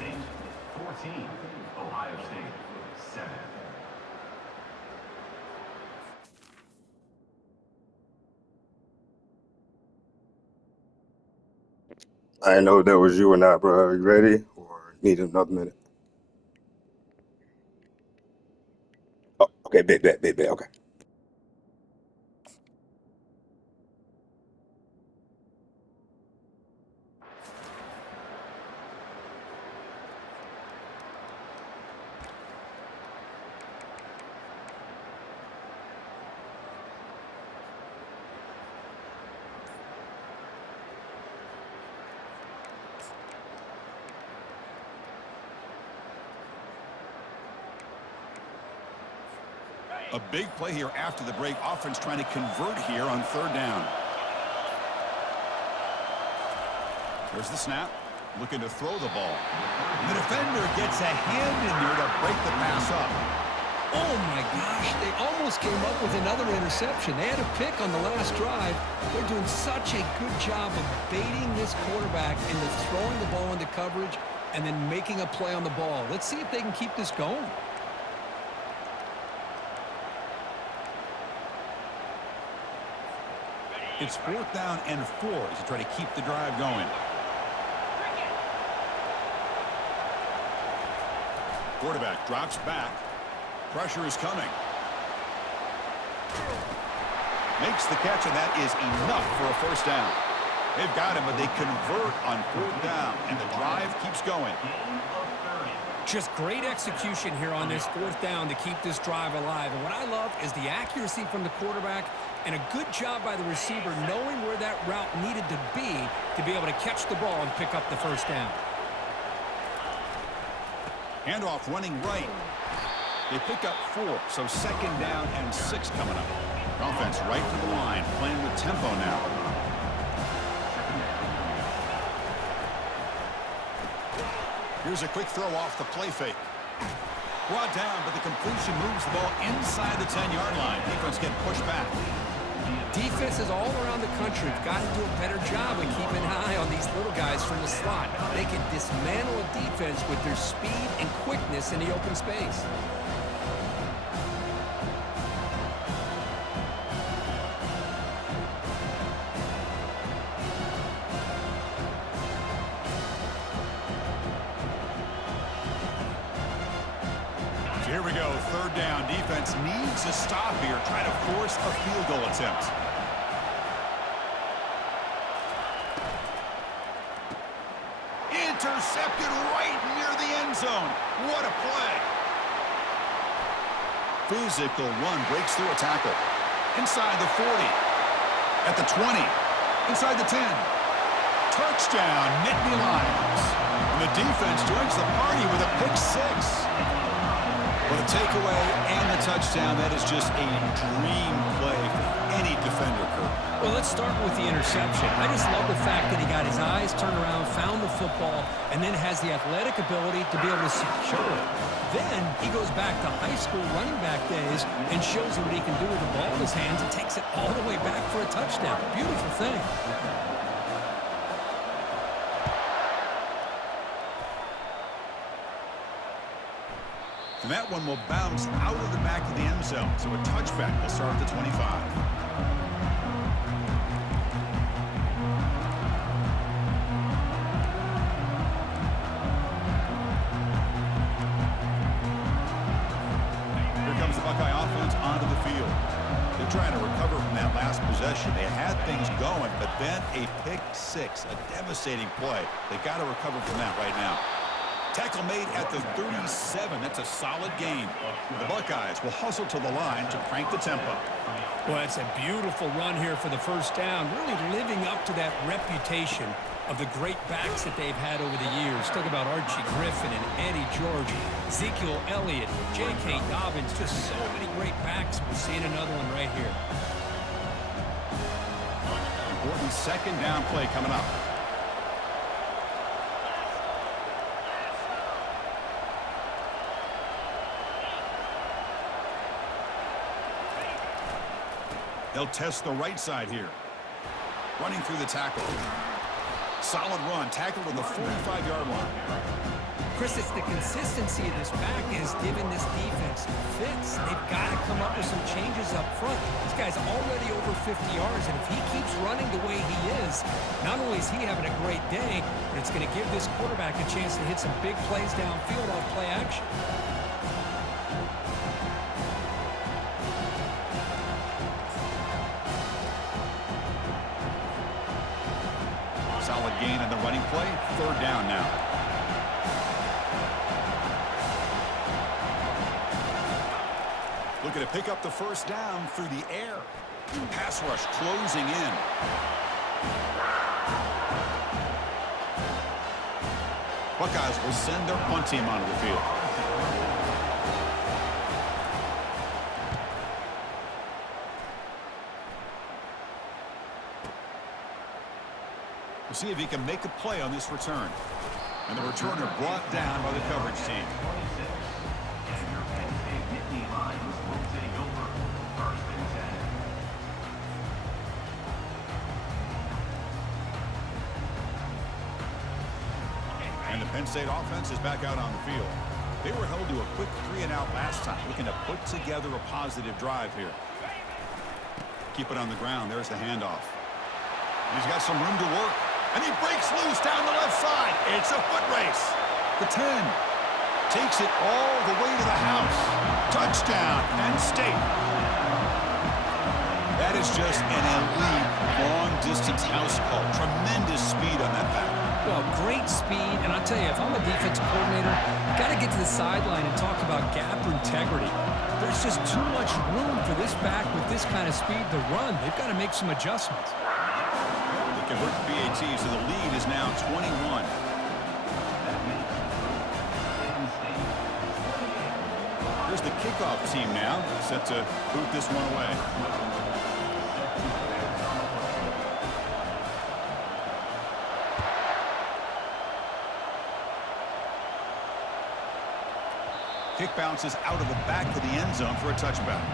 State 14, Ohio State 7. I didn't know if that was you or not, bro. Are you ready or need another minute? Oh, okay, bet. Okay. A big play here after the break. Offense trying to convert here on third down. There's the snap. Looking to throw the ball. The defender gets a hand in there to break the pass up. Oh, my gosh. They almost came up with another interception. They had a pick on the last drive. They're doing such a good job of baiting this quarterback into throwing the ball into coverage and then making a play on the ball. Let's see if they can keep this going. It's 4th down and 4 as you try to keep the drive going. Quarterback drops back. Pressure is coming. Makes the catch, and that is enough for a first down. They've got him, but they convert on 4th down, and the drive keeps going. Just great execution here on this 4th down to keep this drive alive. And what I love is the accuracy from the quarterback and a good job by the receiver knowing where that route needed to be able to catch the ball and pick up the first down. Handoff running right. They pick up 4, so 2nd down and 6 coming up. Offense right to the line, playing with tempo now. Here's a quick throw off the play fake. Brought down, but the completion moves the ball inside the 10-yard line. Defense getting pushed back. Defenses all around the country have got to do a better job of keeping an eye on these little guys from the slot. They can dismantle a defense with their speed and quickness in the open space. Here we go, 3rd down. Defense needs a stop here, trying to force a field goal attempt. Intercepted right near the end zone. What a play. Physical run breaks through a tackle. Inside the 40. At the 20. Inside the 10. Touchdown, Nittany Lions. And the defense joins the party with a pick 6. Well, the takeaway and the touchdown, that is just a dream play for any defender, Kirk. Well, let's start with the interception. I just love the fact that he got his eyes turned around, found the football, and then has the athletic ability to be able to secure it. Then he goes back to high school running back days and shows you what he can do with the ball in his hands and takes it all the way back for a touchdown. Beautiful thing. And that one will bounce out of the back of the end zone. So a touchback will start at the 25. Here comes the Buckeye offense onto the field. They're trying to recover from that last possession. They had things going, but then a pick 6, a devastating play. They got to recover from that right now. Tackle made at the 37. That's a solid game. The Buckeyes will hustle to the line to crank the tempo. Well, it's a beautiful run here for the first down, really living up to that reputation of the great backs that they've had over the years. Talk about Archie Griffin and Eddie George, Ezekiel Elliott, J.K. Dobbins, just so many great backs. We're seeing another one right here. Important 2nd down play coming up. They'll test the right side here. Running through the tackle. Solid run. Tackled to the 45-yard line. Chris, it's the consistency of this back is giving this defense fits. They've got to come up with some changes up front. This guy's already over 50 yards, and if he keeps running the way he is, not only is he having a great day, but it's going to give this quarterback a chance to hit some big plays downfield off play action. Solid gain in the running play. Third down now. Looking to pick up the first down through the air. Pass rush closing in. Buckeyes will send their punt team onto the field. We'll see if he can make a play on this return. And the returner brought down by the coverage team. 26. And your Penn State Nittany Lions will take over 1st and 10. And the Penn State offense is back out on the field. They were held to a quick 3-and-out last time, looking to put together a positive drive here. Keep it on the ground. There's the handoff. He's got some room to work. And he breaks loose down the left side. It's a foot race. The 10 takes it all the way to the house. Touchdown, Penn State. That is just an elite long-distance house call. Tremendous speed on that back. Well, great speed, and I'll tell you, if I'm a defensive coordinator, got to get to the sideline and talk about gap integrity. There's just too much room for this back with this kind of speed to run. They've got to make some adjustments. Convert the PAT, so the lead is now 21. Here's the kickoff team now, set to boot this one away. Kick bounces out of the back of the end zone for a touchback.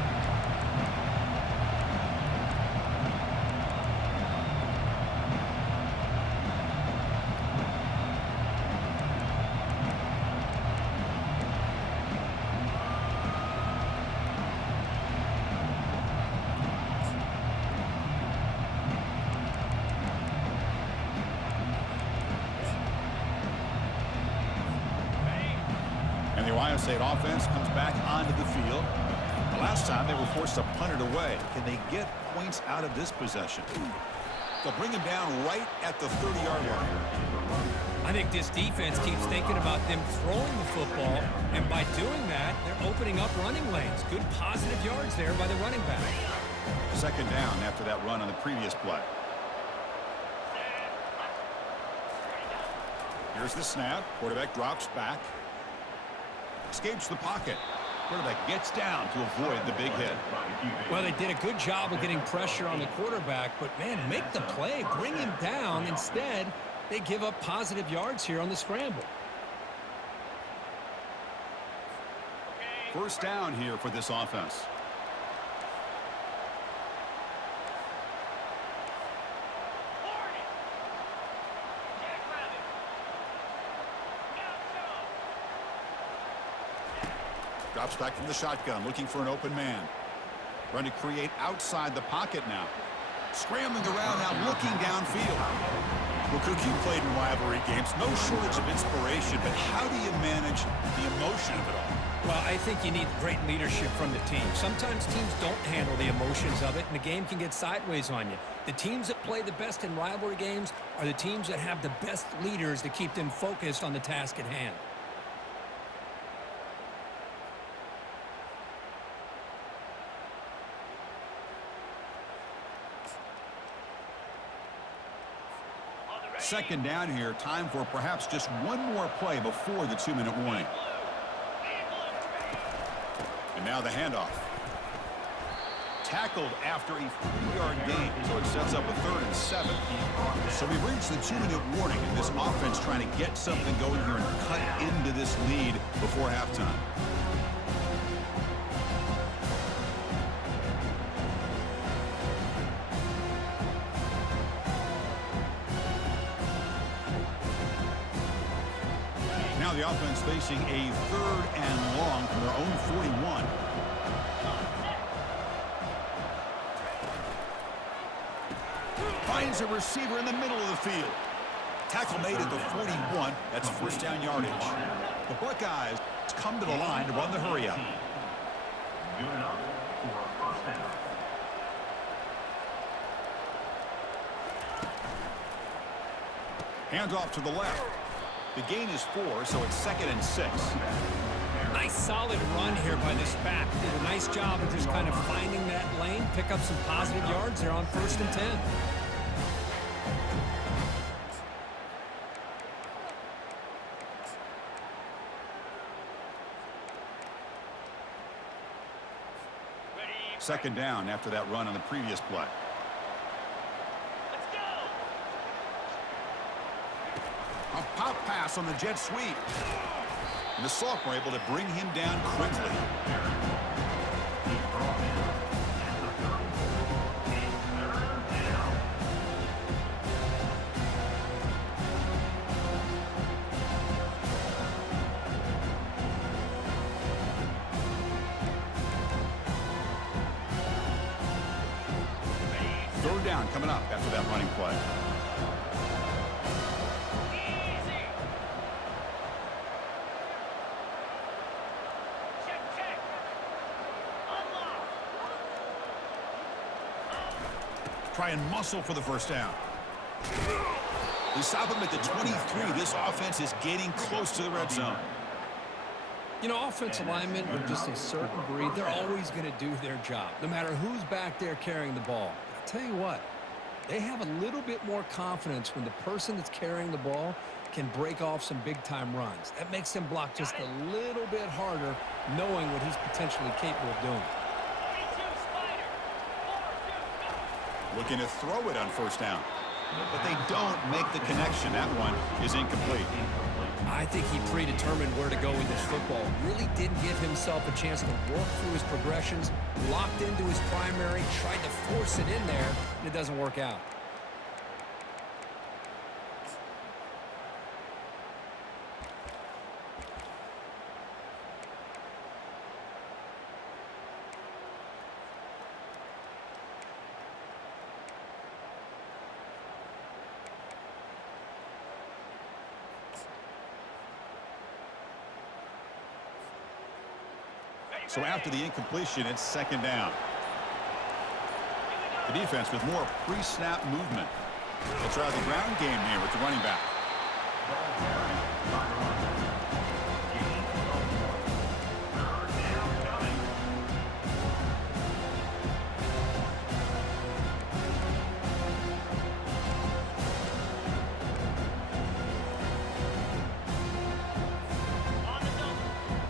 The Ohio State offense comes back onto the field. The last time they were forced to punt it away. Can they get points out of this possession? They'll bring him down right at the 30-yard line. I think this defense keeps thinking about them throwing the football, and by doing that, they're opening up running lanes. Good positive yards there by the running back. Second down after that run on the previous play. Here's the snap. Quarterback drops back. Escapes the pocket. Quarterback gets down to avoid the big hit. Well, they did a good job of getting pressure on the quarterback, but, man, make the play. Bring him down. Instead, they give up positive yards here on the scramble. First down here for this offense. Drops back from the shotgun, looking for an open man. Trying to create outside the pocket now. Scrambling around now, looking downfield. Well, Cook, you played in rivalry games. No shortage of inspiration, but how do you manage the emotion of it all? Well, I think you need great leadership from the team. Sometimes teams don't handle the emotions of it, and the game can get sideways on you. The teams that play the best in rivalry games are the teams that have the best leaders to keep them focused on the task at hand. Second down here, time for perhaps just one more play before the 2-minute warning. And now the handoff. Tackled after a 3-yard gain, so it sets up a 3rd and 7. So we've reached the 2-minute warning, and this offense trying to get something going here and cut into this lead before halftime. The the offense facing a 3rd and long from their own 41. Finds a receiver in the middle of the field. Tackle made at the 41. That's first down yardage. The Buckeyes come to the line to run the hurry up. Good enough for a first down. Hands off to the left. The gain is 4, so it's 2nd and 6. Nice solid run here by this back. Did a nice job of just kind of finding that lane, pick up some positive yards there on 1st and 10. Second down after that run on the previous play. A pop pass on the jet sweep. And the sophomore able to bring him down quickly. Third down coming up after that running play. Try and muscle for the first down. They stop him at the 23. This offense is getting close to the red zone. You know, offensive linemen are just a certain breed. They're always going to do their job, no matter who's back there carrying the ball. I'll tell you what, they have a little bit more confidence when the person that's carrying the ball can break off some big-time runs. That makes them block just a little bit harder, knowing what he's potentially capable of doing. Looking to throw it on first down. But they don't make the connection. That one is incomplete. I think he predetermined where to go with his football. Really didn't give himself a chance to work through his progressions, locked into his primary, tried to force it in there, and it doesn't work out. So after the incompletion, it's second down. The defense with more pre-snap movement. They'll try the ground game here with the running back.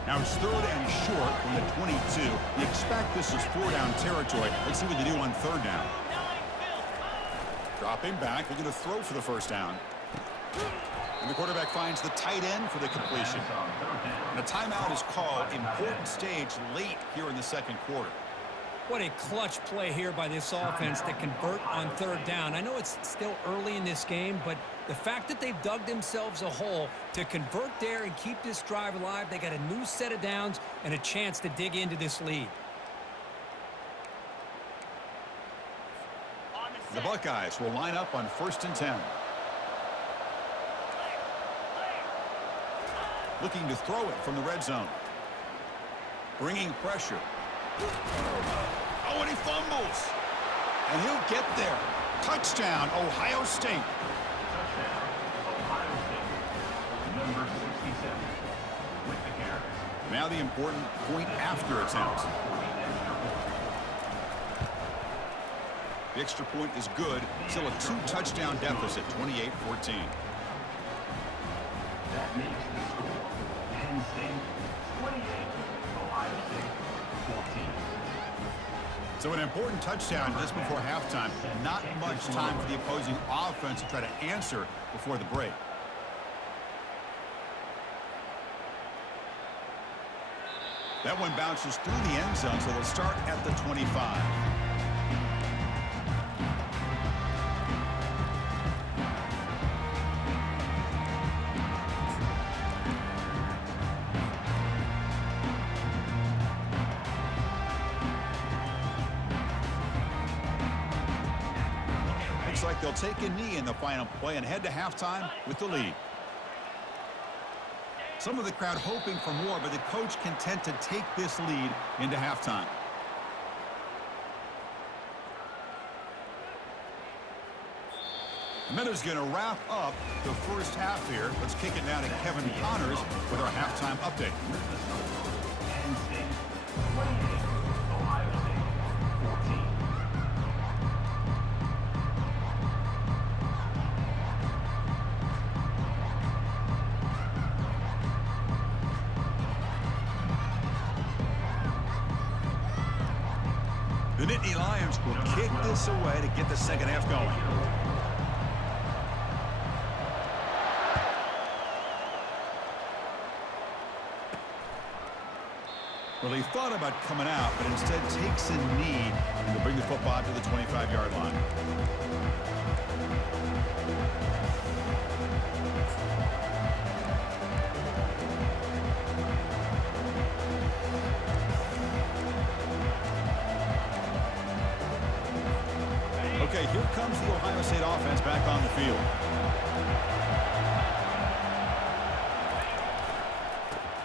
Now it's 3rd and short from the 22. You expect this is 4-down territory. Let's see what they do on 3rd down. Dropping back, they're going to throw for the first down. And the quarterback finds the tight end for the completion. And a timeout is called. Important stage late here in the second quarter. What a clutch play here by this offense to convert on 3rd down. I know it's still early in this game, but the fact that they've dug themselves a hole to convert there and keep this drive alive, they got a new set of downs and a chance to dig into this lead. The Buckeyes will line up on 1st and 10. Looking to throw it from the red zone. Bringing pressure. Oh, and he fumbles. And he'll get there. Touchdown, Ohio State. Touchdown, Ohio State. Number 67 with the carry. Now the important point after attempt. The extra point is good. Still a 2-touchdown deficit, 28-14. That makes the score Penn State 28, Ohio State 14. So an important touchdown just before halftime. Not much time for the opposing offense to try to answer before the break. That one bounces through the end zone, so they'll start at the 25. like they'll take a knee in the final play and head to halftime with the lead. Some of the crowd hoping for more, but the coach content to take this lead into halftime. Miller's going to wrap up the first half here. Let's kick it down to Kevin Connors with our halftime update. Penn State 28, Ohio State 14. The Nittany Lions will kick this away to get the second half going. Well, he thought about coming out, but instead takes a knee to bring the football to the 25-yard line. Okay, here comes the Ohio State offense back on the field.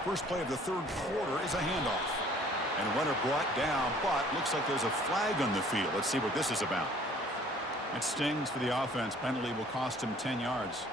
First play of the third quarter is a handoff. And a runner brought down, but looks like there's a flag on the field. Let's see what this is about. It stings for the offense. Penalty will cost him 10 yards.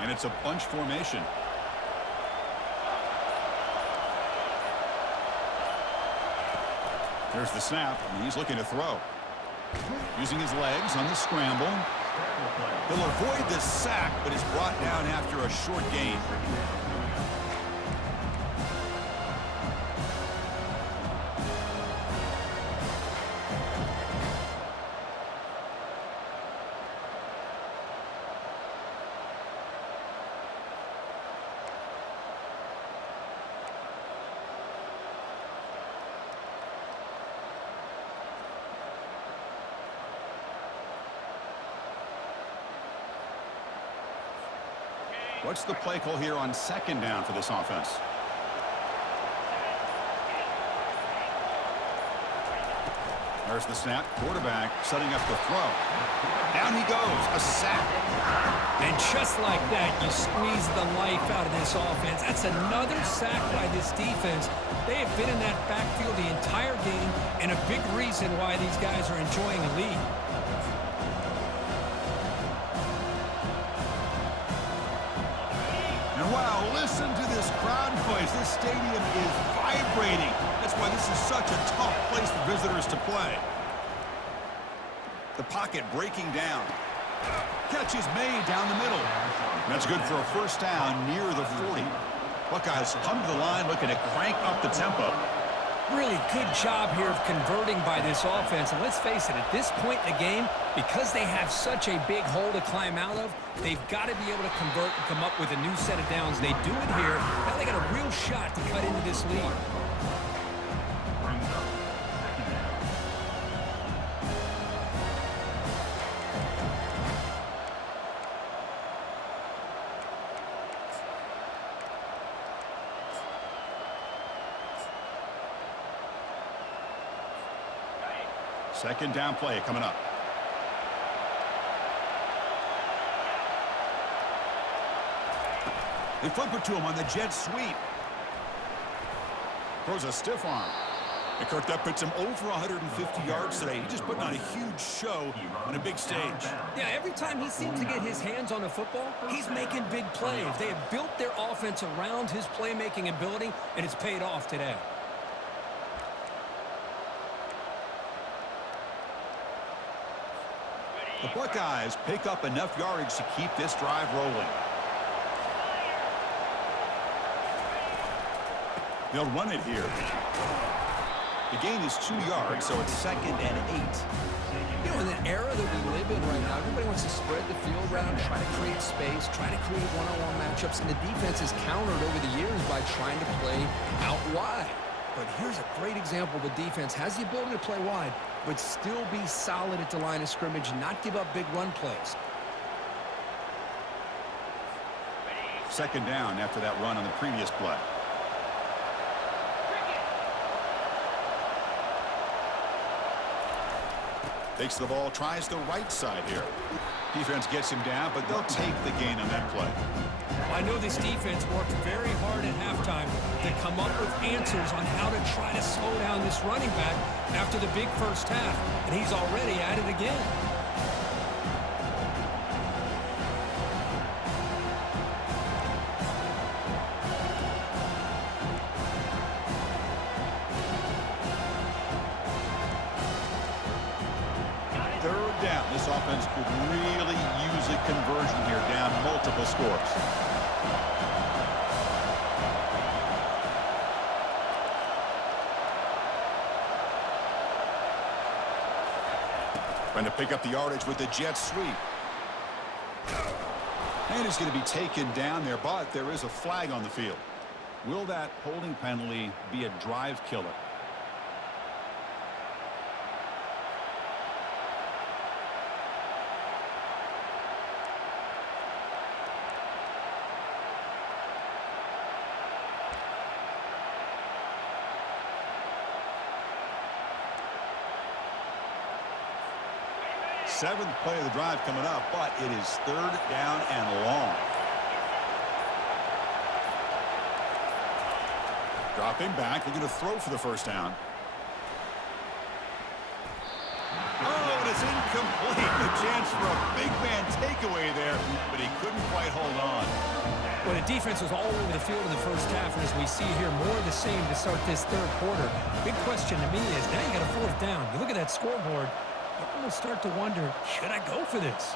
And it's a bunch formation. There's the snap, and he's looking to throw. Using his legs on the scramble. He'll avoid the sack, but is brought down after a short gain. What's the play call here on second down for this offense? There's the snap. Quarterback setting up the throw. Down he goes. A sack. And just like that, you squeeze the life out of this offense. That's another sack by this defense. They have been in that backfield the entire game, and a big reason why these guys are enjoying a lead. Wow, listen to this crowd noise. This stadium is vibrating. That's why this is such a tough place for visitors to play. The pocket breaking down. Catch is made down the middle. That's good for a first down near the 40. Buckeyes come to the line looking to crank up the tempo. Really good job here of converting by this offense. And let's face it, at this point in the game, because they have such a big hole to climb out of, they've got to be able to convert and come up with a new set of downs. They do it here. Now they got a real shot to cut into this lead. Brings up second down. Second down play coming up. They flip it to him on the jet sweep. Throws a stiff arm. And Kirk, that puts him over 150 yards today. He's just putting on a huge show on a big stage. Yeah, every time he seems to get his hands on the football, he's making big plays. They have built their offense around his playmaking ability, and it's paid off today. The Buckeyes pick up enough yardage to keep this drive rolling. They'll run it here. The gain is 2 yards, so it's 2nd and 8. You know, in the era that we live in right now, everybody wants to spread the field around, try to create space, try to create one-on-one matchups, and the defense is countered over the years by trying to play out wide. But here's a great example. The defense has the ability to play wide, but still be solid at the line of scrimmage and not give up big run plays. Second down after that run on the previous play. Takes the ball, tries the right side here. Defense gets him down, but they'll take the gain on that play. I know this defense worked very hard at halftime to come up with answers on how to try to slow down this running back after the big first half, and he's already at it again. Third down. This offense could really use a conversion here, down multiple scores. Trying to pick up the yardage with the jet sweep. And he's going to be taken down there, but there is a flag on the field. Will that holding penalty be a drive killer? Seventh play of the drive coming up, but it is third down and long. Dropping back, they're going to throw for the first down. Oh, and it's incomplete. A chance for a big man takeaway there, but he couldn't quite hold on. Well, the defense was all over the field in the first half, and as we see here, more of the same to start this third quarter. Big question to me is, now you got a fourth down. You look at that scoreboard, you almost start to wonder, should I go for this?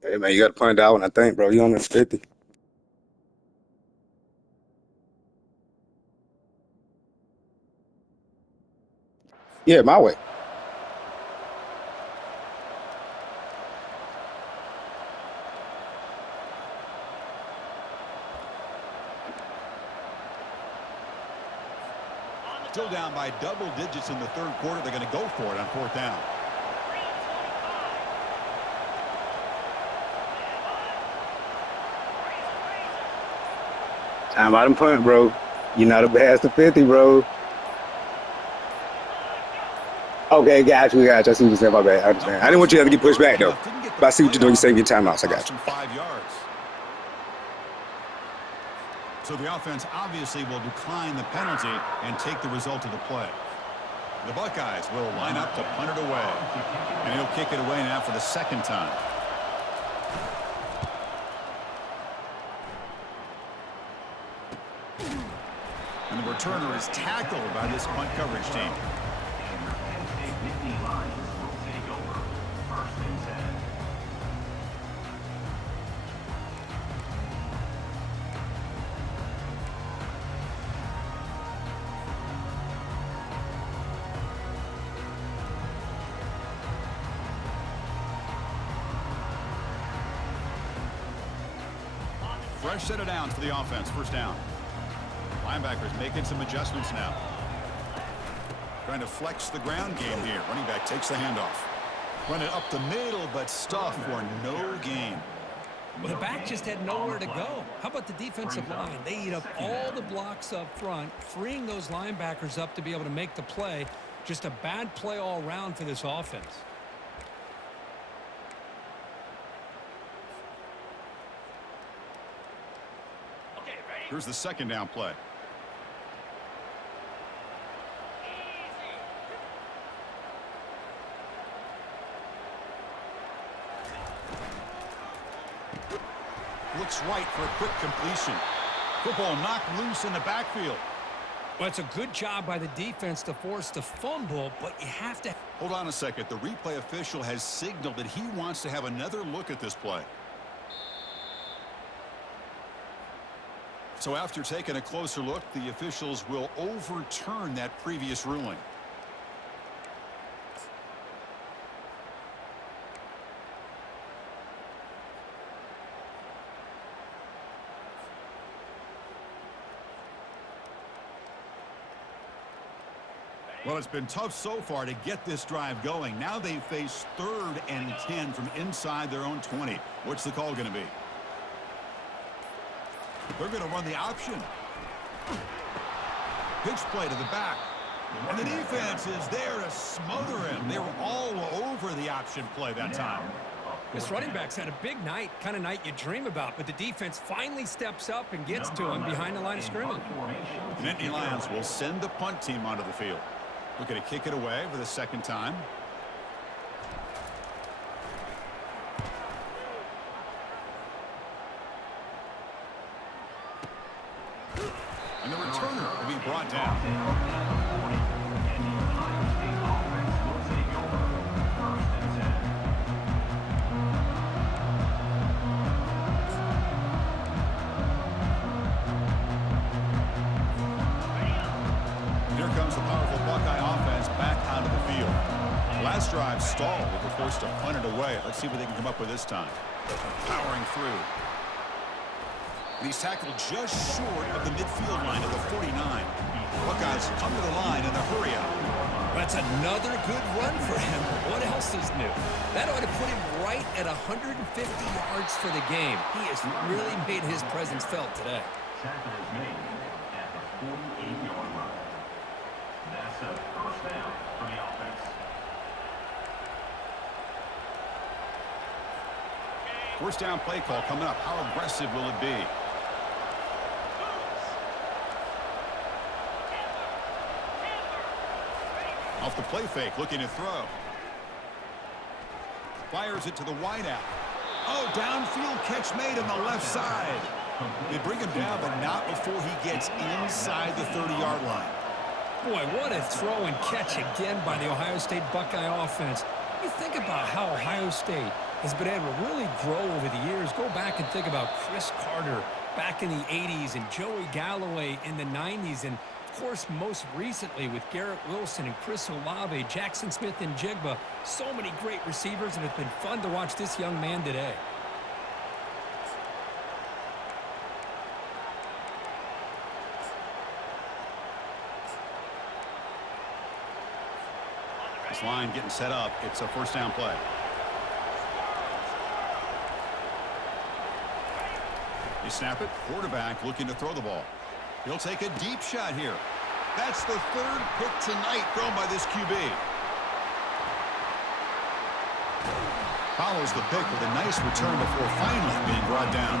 Hey, man, you got to punt that one, I think, bro. You on this 50. Yeah, my way. Still down by double digits in the third quarter. They're going to go for it on fourth down. Time out and punt, bro. You're not a pass to 50, bro. Okay, got you. I see what you're saying. My bad. I understand. I didn't want you to have to get pushed back, though. But I see what you're doing. You're saving your timeouts. I got you. 5 yards. So the offense obviously will decline the penalty and take the result of the play. The Buckeyes will line up to punt it away. And he'll kick it away now for the second time. And the returner is tackled by this punt coverage team. Nittany Lions will take over. First and 10. Fresh set of downs for the offense. First down. Linebackers making some adjustments now. Trying to flex the ground game here. Running back takes the handoff. Run it up the middle, but stuff for no gain. Well, the back just had nowhere to go. How about the defensive line? They eat up all the blocks up front, freeing those linebackers up to be able to make the play. Just a bad play all around for this offense. Here's the second down play. Looks right for a quick completion. Football knocked loose in the backfield. Well, it's a good job by the defense to force the fumble, but you have to... Hold on a second. The replay official has signaled that he wants to have another look at this play. So after taking a closer look, the officials will overturn that previous ruling. Well, it's been tough so far to get this drive going. Now they face 3rd and 10 from inside their own 20. What's the call going to be? They're going to run the option. Pitch play to the back. And the defense is there to smother him. They were all over the option play that time. This running back's had a big night, kind of night you dream about, but the defense finally steps up and gets to him behind the line of scrimmage. The Nittany Lions will send the punt team onto the field. Looking to kick it away for the second time. And the returner will be brought down. Here comes the powerful Buckeye offense back onto the field. Last drive stalled. They were forced to punt it away. Let's see what they can come up with this time. Powering through. And he's tackled just short of the midfield line of the 49. Buckeyes come to the line in a hurry up. That's another good run for him. What else is new? That ought to put him right at 150 yards for the game. He has really made his presence felt today. Tackle is made at the 48-yard line. That's a first down for the offense. First down play call coming up. How aggressive will it be? Off the play fake, looking to throw. Fires it to the wideout. Oh, downfield catch made on the left side. They bring him down, but not before he gets inside the 30-yard line. Boy, what a throw and catch again by the Ohio State Buckeye offense. You think about how Ohio State has been able to really grow over the years. Go back and think about Chris Carter back in the 80s and Joey Galloway in the 90s. And, of course, most recently with Garrett Wilson and Chris Olave, Jackson Smith and Jigba. So many great receivers, and it's been fun to watch this young man today. This line getting set up. It's a first down play. You snap it. Quarterback looking to throw the ball. He'll take a deep shot here. That's the 3rd pick tonight thrown by this QB. Follows the pick with a nice return before finally being brought down.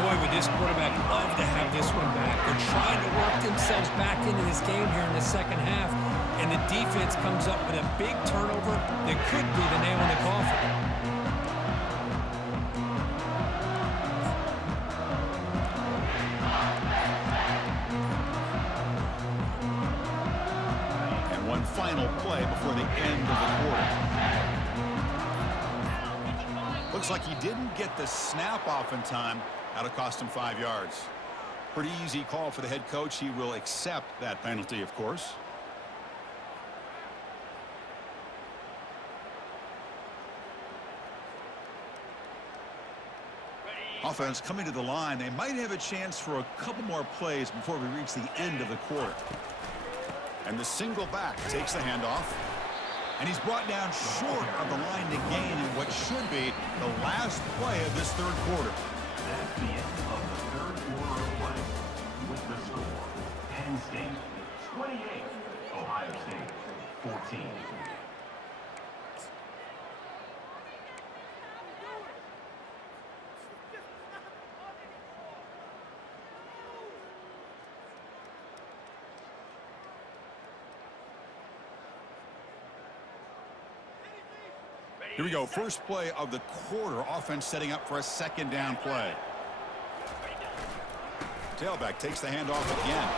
Boy, would this quarterback love to have this one back. They're trying to work themselves back into this game here in the second half, and the defense comes up with a big turnover that could be the nail in the coffin. Final play before the end of the quarter. Looks like he didn't get the snap off in time. That'll cost him 5 yards. Pretty easy call for the head coach. He will accept that penalty, of course. Offense coming to the line. They might have a chance for a couple more plays before we reach the end of the quarter. And the single back takes the handoff. And he's brought down short of the line to gain in what should be the last play of this 3rd quarter. That's the end of the 3rd quarter of play. With the score, Penn State 28, Ohio State 14. Here we go. First play of the quarter. Offense setting up for a second down play. Tailback takes the handoff again.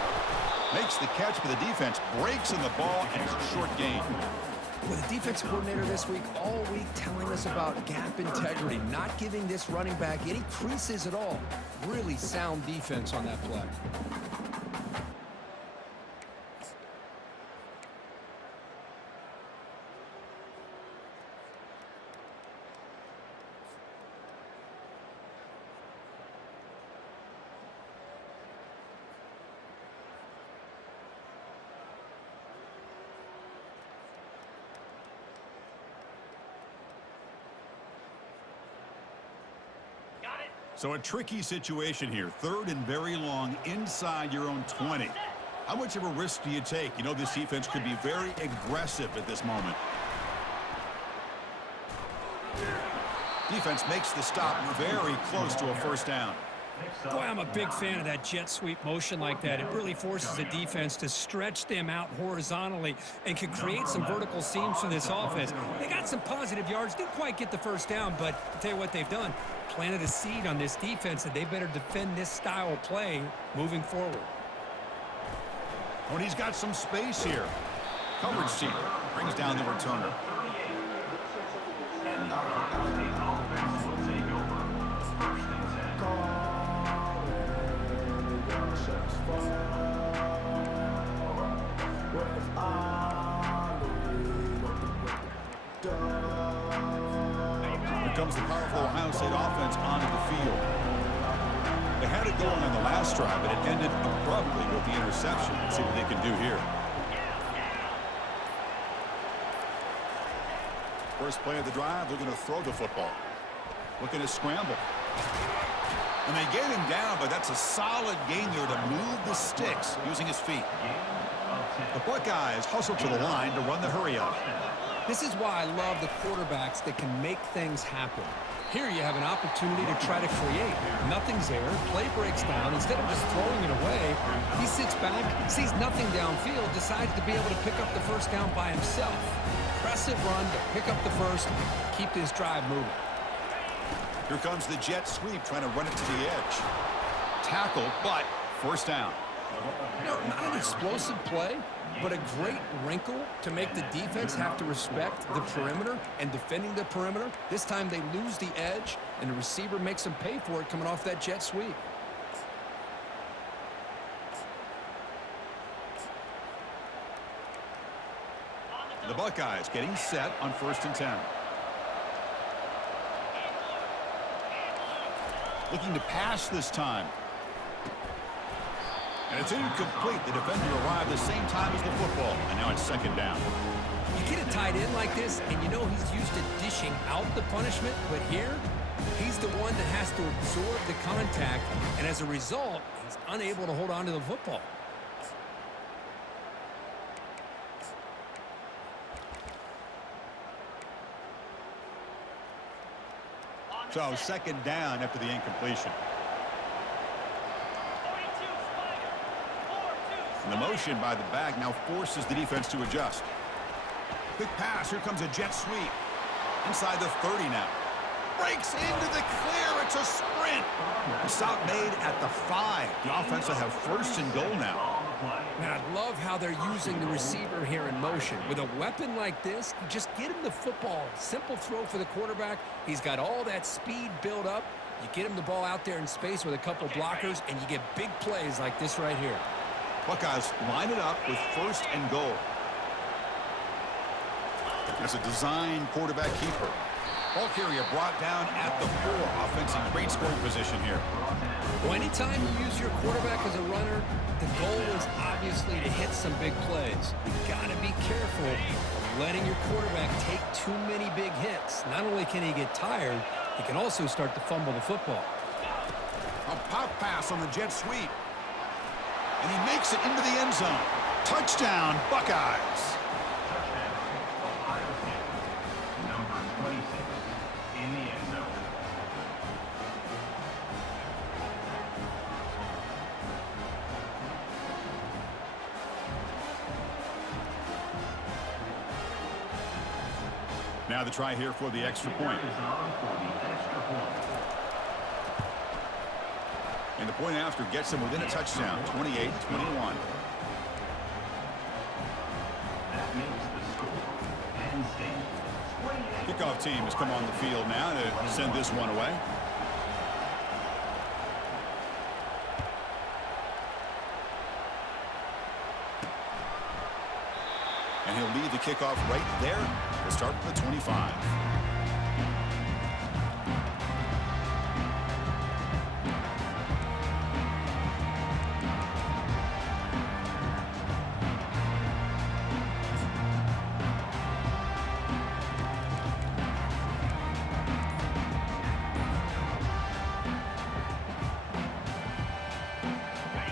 Makes the catch for the defense. Breaks in the ball, and it's a short gain. With the defensive coordinator this week, all week telling us about gap integrity, not giving this running back any creases at all. Really sound defense on that play. So a tricky situation here. 3rd and very long inside your own 20. How much of a risk do you take? You know this defense could be very aggressive at this moment. Defense makes the stop very close to a first down. Boy, I'm a big fan of that jet sweep motion like that. It really forces the defense to stretch them out horizontally and can create some vertical seams for this offense. They got some positive yards. Didn't quite get the first down, but I'll tell you what they've done. Planted a seed on this defense that they better defend this style of play moving forward. When he's got some space here. Coverage team brings down the returner. And the Ohio State offense will take over. 1st and 10. Here comes the powerful Ohio State offense onto the field. They had it going on the last drive, but it ended abruptly with the interception. Let's see what they can do here. First play of the drive, they're going to throw the football. Looking to scramble. And they get him down, but that's a solid gain there to move the sticks using his feet. The Buckeyes hustle to the line to run the hurry-up. This is why I love the quarterbacks that can make things happen. Here you have an opportunity to try to create. Nothing's there. Play breaks down. Instead of just throwing it away, he sits back, sees nothing downfield, decides to be able to pick up the first down by himself. Impressive run to pick up the first, keep this drive moving. Here comes the jet sweep trying to run it to the edge. Tackle, but first down. No, not an explosive play, but a great wrinkle to make the defense have to respect the perimeter and defending the perimeter. This time they lose the edge, and the receiver makes them pay for it coming off that jet sweep. The Buckeyes getting set on 1st and 10. Looking to pass this time. And it's incomplete. The defender arrived the same time as the football. And now it's 2nd down. You get a tight end like this, and you know he's used to dishing out the punishment, but here, he's the one that has to absorb the contact, and as a result, he's unable to hold on to the football. So 2nd down after the incompletion. And the motion by the back now forces the defense to adjust. Quick pass. Here comes a jet sweep. Inside the 30 now. Breaks into the clear. It's a sprint. The stop made at the 5. The offense will have 1st and goal now. Man, I love how they're using the receiver here in motion. With a weapon like this, you just get him the football. Simple throw for the quarterback. He's got all that speed built up. You get him the ball out there in space with a couple blockers, and you get big plays like this right here. Buckeyes line it up with 1st and goal. That's a design quarterback keeper. Ball carrier brought down at the 4. Offense in great scoring position here. Well, anytime you use your quarterback as a runner, the goal is obviously to hit some big plays. You've got to be careful of letting your quarterback take too many big hits. Not only can he get tired, he can also start to fumble the football. A pop pass on the jet sweep. And he makes it into the end zone. Touchdown, Buckeyes. Ohio State. Number 26 in the end zone. Now the try here for the extra point. Is on for the extra point. And the point after gets him within a touchdown, 28-21. That makes the score 10-7. Kickoff team has come on the field now to send this one away. And he'll lead the kickoff right there to start from the 25.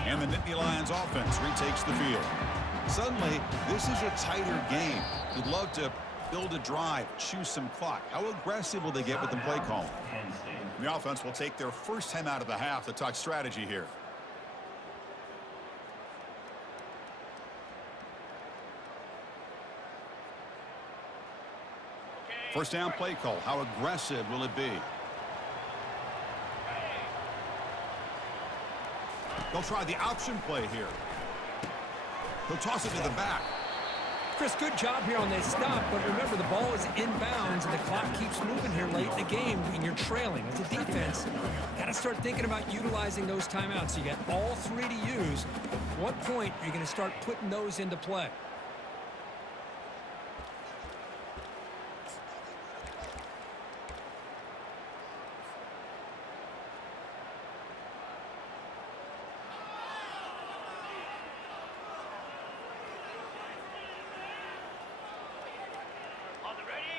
And the Nittany Lions offense retakes the field. Suddenly, this is a tighter game. You'd love to build a drive, choose some clock. How aggressive will they get with the play call? The offense will take their first time out of the half to talk strategy here. First down play call. How aggressive will it be? They'll try the option play here. He'll toss it to the back. Chris, good job here on this stop, but remember the ball is inbounds and the clock keeps moving here late in the game and you're trailing. As a defense, you got to start thinking about utilizing those timeouts. You got all three to use. At what point are you going to start putting those into play?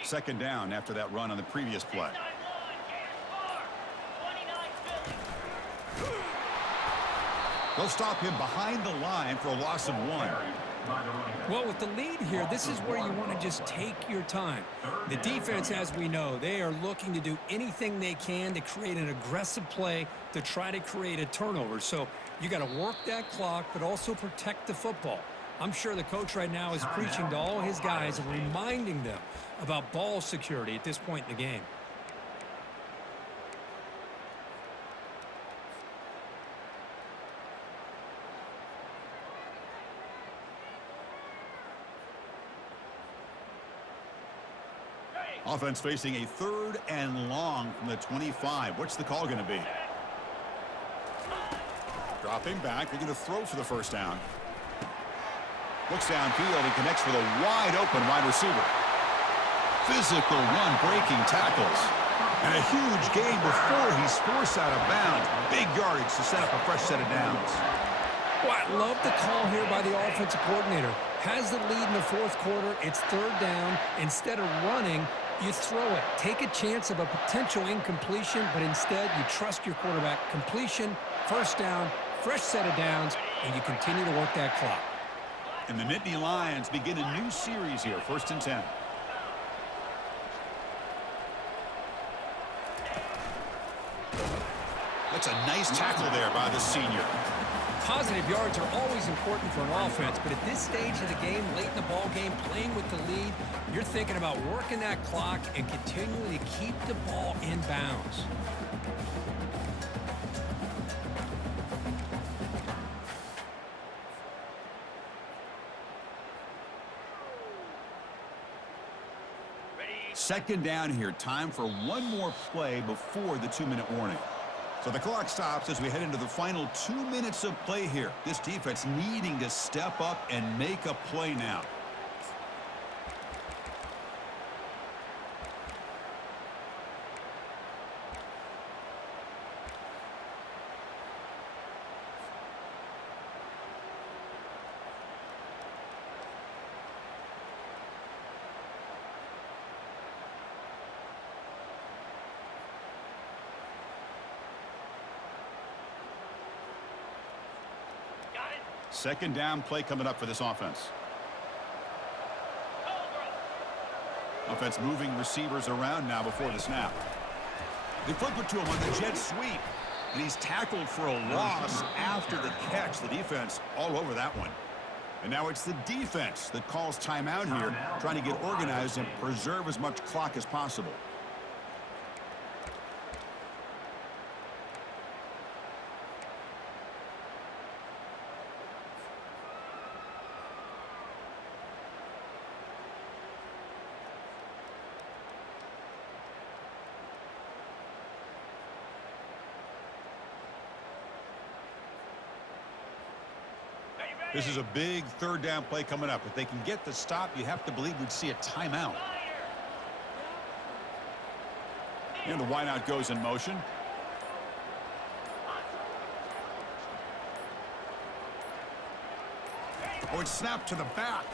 Second down after that run on the previous play. They'll stop him behind the line for a loss of 1. Well, with the lead here, this is where you want to just take your time. The defense, as we know, they are looking to do anything they can to create an aggressive play to try to create a turnover. So you got to work that clock, but also protect the football. I'm sure the coach right now is preaching to all his guys and reminding them about ball security at this point in the game. Offense facing a 3rd and long from the 25. What's the call going to be? Dropping back. They're going to throw for the first down. Looks downfield and connects with a wide-open wide receiver. Physical run, breaking tackles. And a huge gain before he's forced out of bounds. Big yardage to set up a fresh set of downs. Well, I love the call here by the offensive coordinator. Has the lead in the 4th quarter. It's 3rd down. Instead of running, you throw it. Take a chance of a potential incompletion, but instead you trust your quarterback. Completion, first down, fresh set of downs, and you continue to work that clock. And the Nittany Lions begin a new series here, 1st and 10. That's a nice tackle there by the senior. Positive yards are always important for an offense, but at this stage of the game, late in the ball game, playing with the lead, you're thinking about working that clock and continuing to keep the ball in bounds. Second down here. Time for one more play before the 2-minute warning. So the clock stops as we head into the final 2 minutes of play here. This defense needing to step up and make a play now. Second down play coming up for this offense. Offense moving receivers around now before the snap. They flip it to him on the jet sweep. And he's tackled for a loss after the catch. The defense all over that one. And now it's the defense that calls timeout here, trying to get organized and preserve as much clock as possible. This is a big third down play coming up. If they can get the stop, you have to believe we'd see a timeout. And the wideout goes in motion. Oh, it's snapped to the back.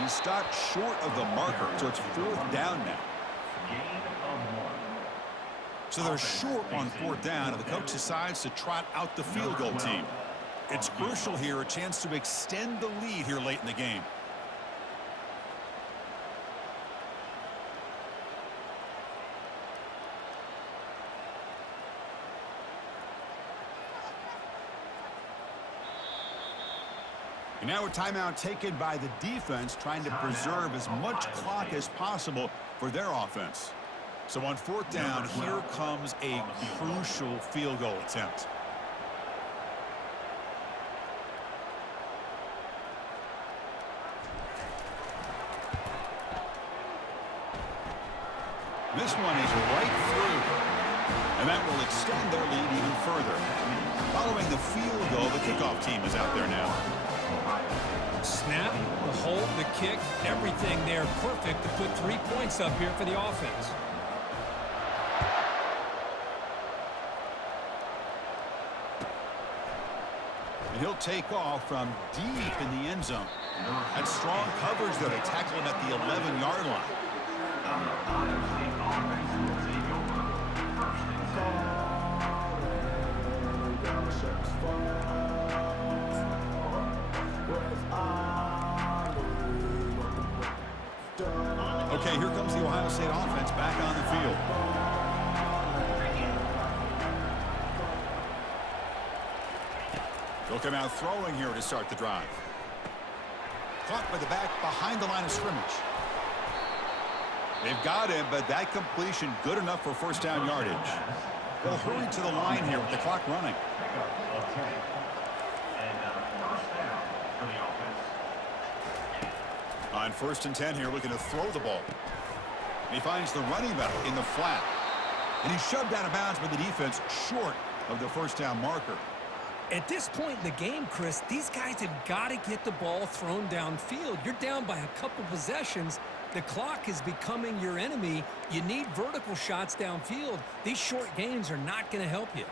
He stopped short of the marker, so it's fourth down now. So they're short on fourth down, and the coach decides to trot out the field goal team. It's crucial here, a chance to extend the lead here late in the game. And now a timeout taken by the defense, trying to preserve as much clock as possible for their offense. So on fourth down, here comes a crucial field goal attempt. This one is right through, and that will extend their lead even further. Following the field goal, the kickoff team is out there now. Snap, the hold, the kick, everything there perfect to put 3 points up here for the offense. And he'll take off from deep in the end zone. That's strong coverage there. They tackle him at the 11-yard line. Okay, here comes the Ohio State offense back on the field. They'll come out throwing here to start the drive. Caught by the back behind the line of scrimmage. They've got him, but that completion good enough for first down yardage. They'll hurry to the line here with the clock running. On 1st and 10 here, looking to throw the ball. And he finds the running back in the flat. And he's shoved out of bounds by the defense short of the first down marker. At this point in the game, Chris, these guys have got to get the ball thrown downfield. You're down by a couple possessions. The clock is becoming your enemy. You need vertical shots downfield. These short gains are not going to help you.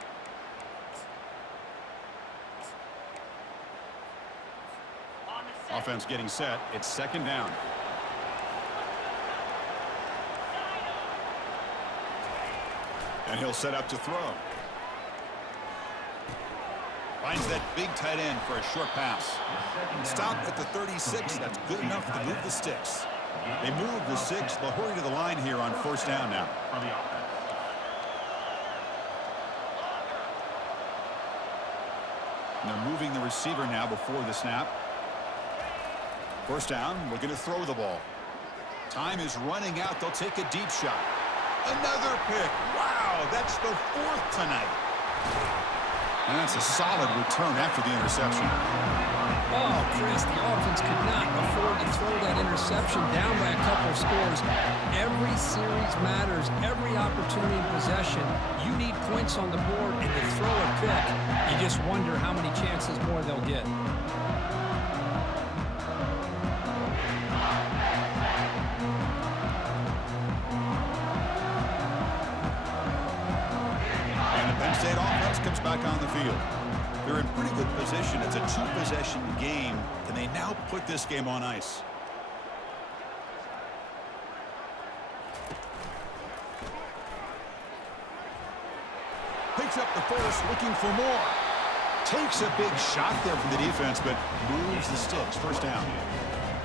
Offense getting set. It's second down. And he'll set up to throw. Finds that big tight end for a short pass. Stop at the 36. That's good enough to move the sticks. They move the 6. They'll hurry to the line here on first down now. And they're moving the receiver now before the snap. First down, looking to throw the ball. Time is running out. They'll take a deep shot. Another pick. Wow, that's the 4th tonight. And that's a solid return after the interception. Oh, Chris, the offense could not afford to throw that interception down by a couple of scores. Every series matters. Every opportunity in possession. You need points on the board, and to throw a pick, you just wonder how many chances more they'll get. State offense comes back on the field. They're in pretty good position. It's a 2-possession game. Can they now put this game on ice? Picks up the first, looking for more. Takes a big shot there from the defense, but moves the sticks. First down.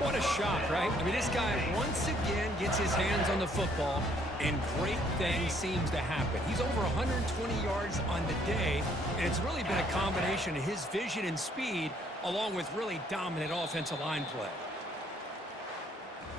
What a shot, right? I mean, this guy once again gets his hands on the football, and great things seems to happen. He's over 120 yards on the day, and it's really been a combination of his vision and speed along with really dominant offensive line play.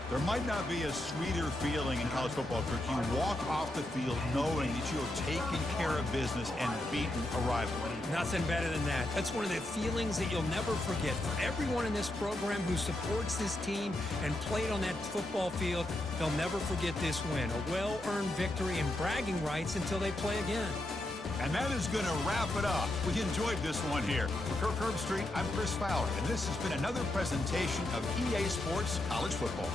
There might not be a sweeter feeling in college football, Kirk. You walk off the field knowing that you have taken care of business and beaten a rival. Nothing better than that. That's one of the feelings that you'll never forget. For everyone in this program who supports this team and played on that football field, they'll never forget this win. A well-earned victory and bragging rights until they play again. And that is going to wrap it up. We enjoyed this one here. For Kirk Herbstreit, I'm Chris Fowler, and this has been another presentation of EA Sports College Football.